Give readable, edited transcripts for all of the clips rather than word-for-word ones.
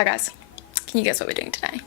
Hi guys, can you guess what we're doing today?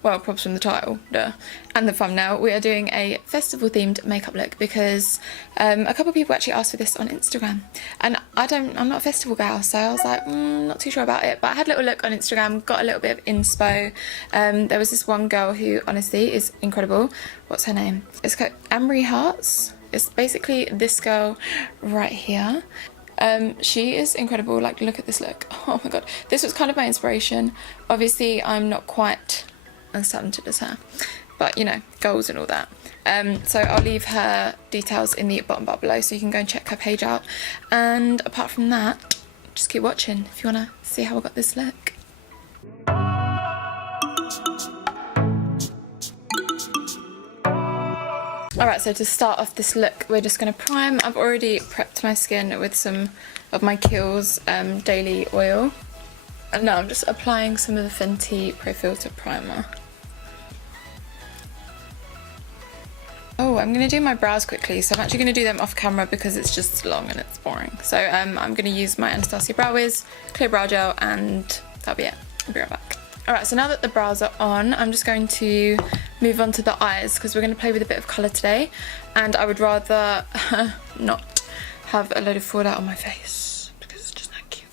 Well, props from the title, duh, and the thumbnail. We are doing a festival themed makeup look because a couple of people actually asked for this on Instagram, and I'm not a festival gal, so I was like, not too sure about it, but I had a little look on Instagram, got a little bit of inspo. There was this one girl who honestly is incredible. What's her name? It's called Amory Hearts. It's basically this girl right here. She is incredible. Like, look at this look. Oh my god, this was kind of my inspiration. Obviously I'm not quite as talented as her, but you know, goals and all that. So I'll leave her details in the bottom bar below so you can go and check her page out, and apart from that, just keep watching if you want to see how I got this look. Alright, so to start off this look, we're just going to prime. I've already prepped my skin with some of my Kiehl's daily oil. And now I'm just applying some of the Fenty Profiltr primer. Oh, I'm going to do my brows quickly. So I'm actually going to do them off camera because it's just long and it's boring. So I'm going to use my Anastasia Brow Wiz, clear brow gel, and that'll be it. I'll be right back. Alright, so now that the brows are on, I'm just going to move on to the eyes because we're going to play with a bit of colour today, and I would rather not have a load of fallout on my face because it's just not cute.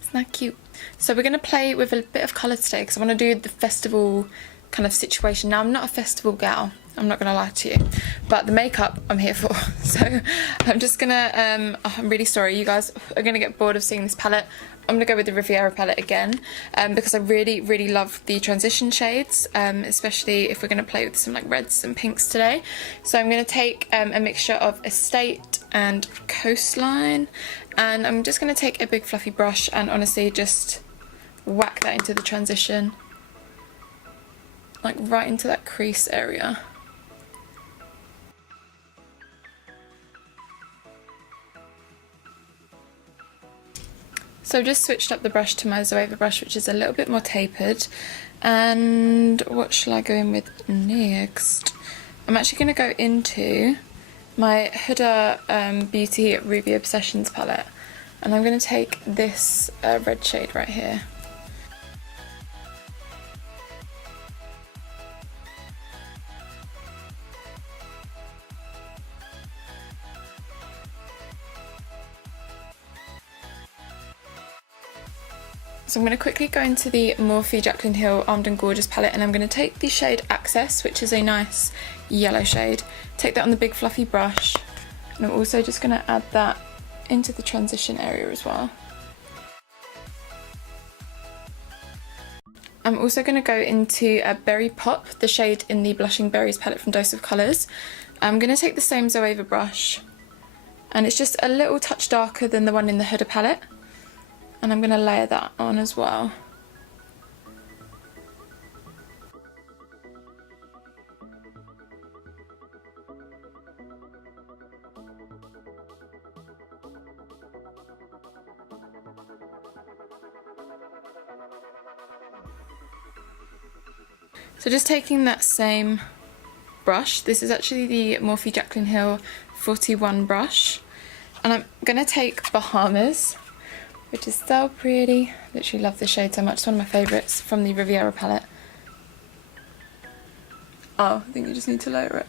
It's not cute. So we're going to play with a bit of colour today because I want to do the festival kind of situation. Now, I'm not a festival gal, I'm not going to lie to you, but the makeup I'm here for. So I'm just going to, I'm really sorry, you guys are going to get bored of seeing this palette. I'm going to go with the Riviera palette again because I really love the transition shades, especially if we're going to play with some like reds and pinks today. So I'm going to take a mixture of Estate and Coastline, and I'm just going to take a big fluffy brush and honestly just whack that into the transition, like right into that crease area. So I've just switched up the brush to my Zuzu brush, which is a little bit more tapered. And what shall I go in with next? I'm actually going to go into my Huda Beauty Ruby Obsessions palette. And I'm going to take this red shade right here. So I'm going to quickly go into the Morphe Jaclyn Hill Armed and Gorgeous palette, and I'm going to take the shade Access, which is a nice yellow shade, take that on the big fluffy brush, and I'm also just going to add that into the transition area as well. I'm also going to go into a Berry Pop, the shade in the Blushing Berries palette from Dose of Colours. I'm going to take the same Zuzu brush, and it's just a little touch darker than the one in the Huda palette. And I'm going to layer that on as well. So just taking that same brush, this is actually the Morphe Jaclyn Hill 41 brush, and I'm going to take Bahamas, which is so pretty. Literally love this shade so much. It's one of my favourites from the Riviera palette. Oh, I think you just need to lower it.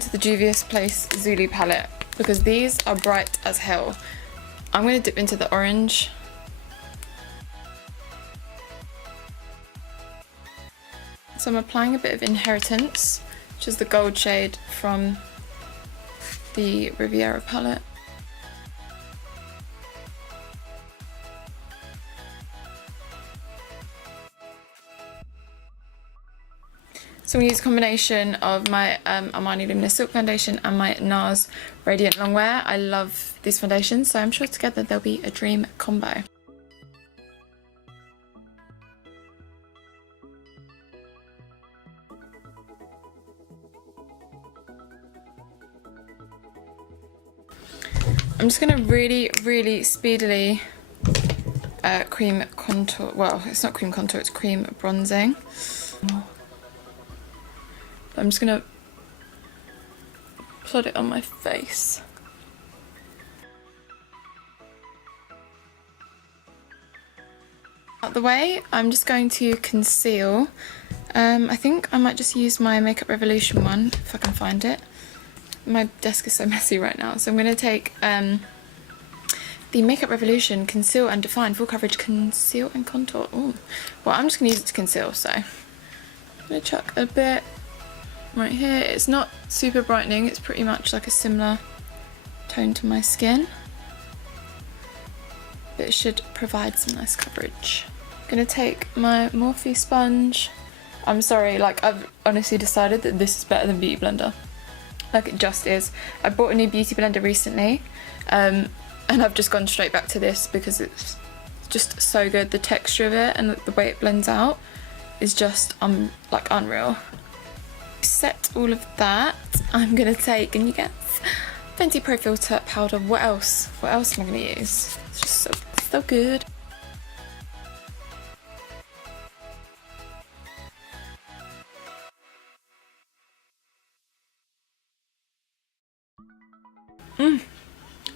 To the Juvia's Place Zulu palette because these are bright as hell. I'm going to dip into the orange. So I'm applying a bit of Inheritance, which is the gold shade from the Riviera palette. So I'm going to use a combination of my Armani Luminous Silk Foundation and my Nars Radiant Longwear. I love these foundations, so I'm sure together they'll be a dream combo. I'm just going to really speedily cream contour. Well, it's not cream contour, it's cream bronzing. I'm just gonna plot it on my face. Out the way, I'm just going to conceal. I think I might just use my Makeup Revolution one, if I can find it. My desk is so messy right now, so I'm going to take the Makeup Revolution Conceal and Define Full Coverage Conceal and Contour. Ooh. Well, I'm just going to use it to conceal, so I'm going to chuck a bit right here. It's not super brightening, it's pretty much like a similar tone to my skin, but it should provide some nice coverage. I'm going to take my Morphe sponge. I'm sorry, like I've honestly decided that this is better than Beauty Blender. Like it just is. I bought a new Beauty Blender recently, and I've just gone straight back to this because it's just so good. The texture of it and the way it blends out is just like unreal. Set all of that. I'm gonna take, and you guess, Fenty Profiltr powder. What else? What else am I gonna use? It's just so good.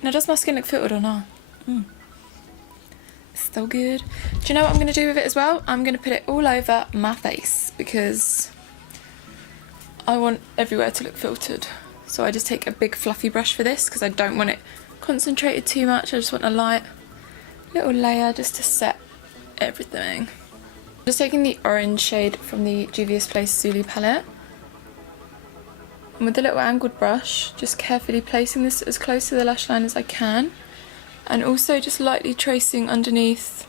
Now does my skin look filtered or not? So good. Do you know what I'm going to do with it as well? I'm going to put it all over my face because I want everywhere to look filtered. So I just take a big fluffy brush for this because I don't want it concentrated too much. I just want a light little layer just to set everything. Just taking the orange shade from the Juvia's Place Zuzu palette. And with a little angled brush, just carefully placing this as close to the lash line as I can. And also just lightly tracing underneath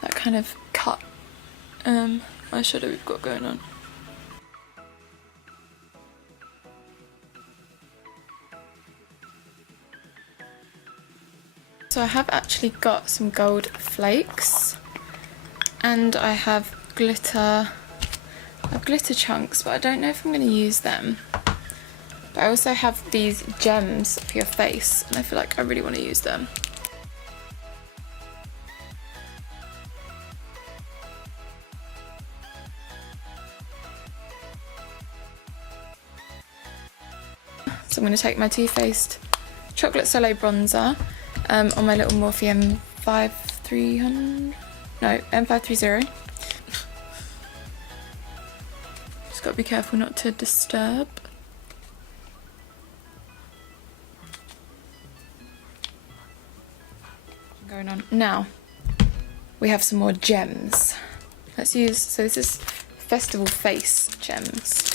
that kind of cut eyeshadow we've got going on. So I have actually got some gold flakes and I have glitter chunks, but I don't know if I'm going to use them. But I also have these gems for your face and I feel like I really want to use them. So I'm going to take my Too Faced Chocolate Soleil bronzer on my little Morphe M530. Just got to be careful not to disturb. Going on. Now we have some more gems. Let's use, so this is Festival Face Gems.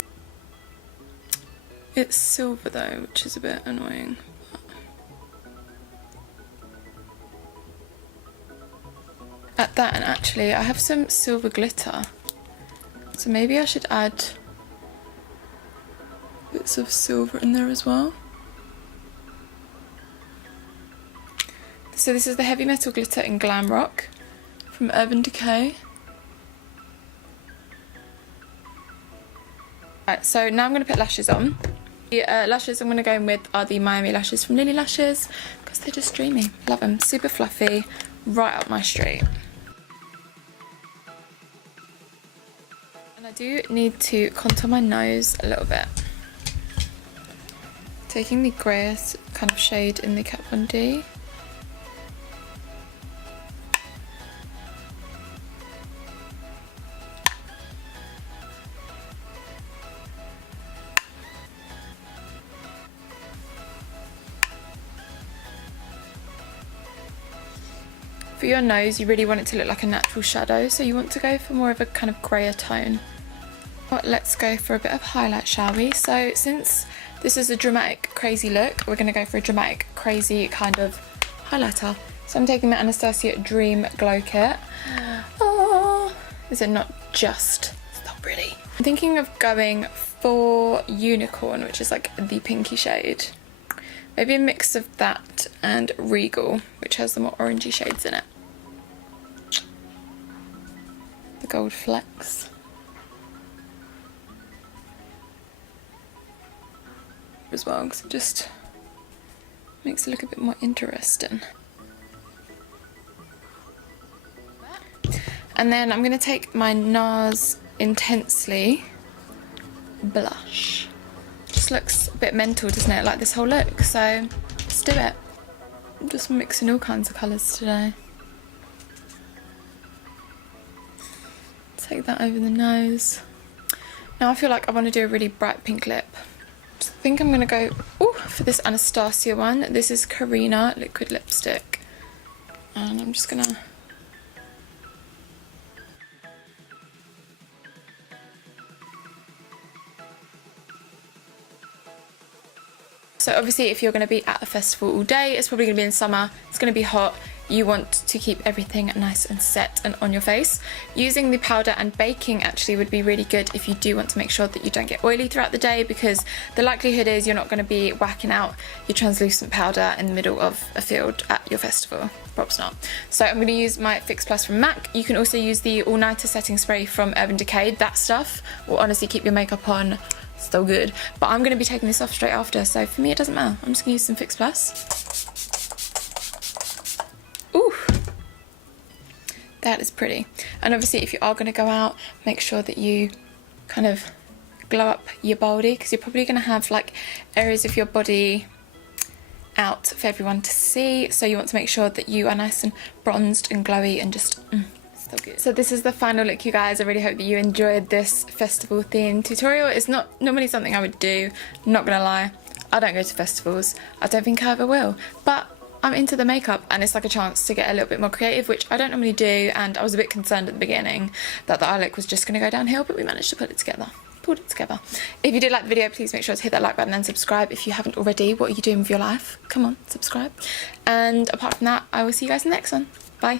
It's silver though, which is a bit annoying. At that, and actually I have some silver glitter, so maybe I should add bits of silver in there as well. So this is the Heavy Metal Glitter in Glam Rock from Urban Decay. Right, so now I'm going to put lashes on. The lashes I'm going to go in with are the Miami lashes from Lilly Lashes because they're just dreamy. Love them. Super fluffy, right up my street. And I do need to contour my nose a little bit. Taking the greyest kind of shade in the Kat Von D. For your nose, you really want it to look like a natural shadow, so you want to go for more of a kind of greyer tone. Well, let's go for a bit of highlight, shall we? So since this is a dramatic, crazy look, we're going to go for a dramatic, crazy kind of highlighter. So I'm taking the Anastasia Dream Glow Kit. Oh, is it not just so pretty? I'm thinking of going for Unicorn, which is like the pinky shade. Maybe a mix of that and Regal, which has the more orangey shades in it. The gold flecks. As well, because it just makes it look a bit more interesting. And then I'm going to take my Nars Intensely blush. Just looks a bit mental, doesn't it? Like this whole look. So let's do it. I'm just mixing all kinds of colours today. Take that over the nose. Now I feel like I want to do a really bright pink lip. I think I'm going to go for this Anastasia one. This is Karina liquid lipstick. And I'm just going to... So obviously if you're going to be at a festival all day, it's probably going to be in summer, it's going to be hot, you want to keep everything nice and set and on your face. Using the powder and baking actually would be really good if you do want to make sure that you don't get oily throughout the day, because the likelihood is you're not going to be whacking out your translucent powder in the middle of a field at your festival. Perhaps not. So I'm going to use my Fix Plus from MAC. You can also use the All Nighter setting spray from Urban Decay. That stuff will honestly keep your makeup on so good. But I'm going to be taking this off straight after, so for me it doesn't matter. I'm just going to use some Fix Plus. Ooh, that is pretty. And obviously if you are going to go out, make sure that you kind of glow up your body, because you're probably going to have like areas of your body out for everyone to see, so you want to make sure that you are nice and bronzed and glowy and just so good. So this is the final look, you guys. I really hope that you enjoyed this festival theme tutorial. It's not normally something I would do, not gonna lie. I don't go to festivals, I don't think I ever will, but I'm into the makeup and it's like a chance to get a little bit more creative, which I don't normally do, and I was a bit concerned at the beginning that the eye look was just gonna go downhill, but we managed to put it together. Pulled it together. If you did like the video, please make sure to hit that like button and subscribe if you haven't already. What are you doing with your life? Come on, subscribe. And apart from that, I will see you guys in the next one. Bye.